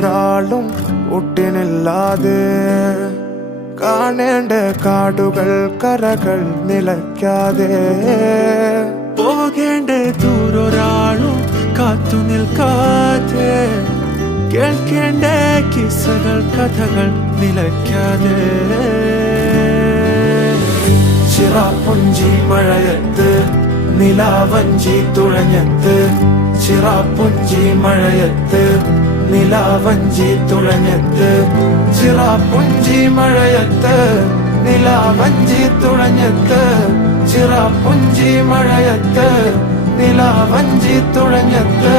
ഒരാളും ഒട്ടിനില്ലാതെ കാണേണ്ട കാടുകൾ കരകൾ നിലയ്ക്കാതെ പോകേണ്ട ദൂരൊരാളും കാത്തു നിൽക്കാതെ കേൾക്കേണ്ട കിസ്സകൾ കഥകൾ നിലയ്ക്കാതെ ചിറാപ്പുഞ്ചി മഴയത്ത് നിലാവഞ്ചി തുഴഞ്ഞത്ത് ചിറാപ്പുഞ്ചി മഴയത്ത് നിലാവഞ്ചി തുഴഞ്ഞത്ത് ചിറാപ്പുഞ്ചി മഴയത്ത് നിലാവഞ്ചി തുഴഞ്ഞത്ത് ചിറാപ്പുഞ്ചി മഴയത്ത് നിലാവഞ്ചി തുഴഞ്ഞത്ത്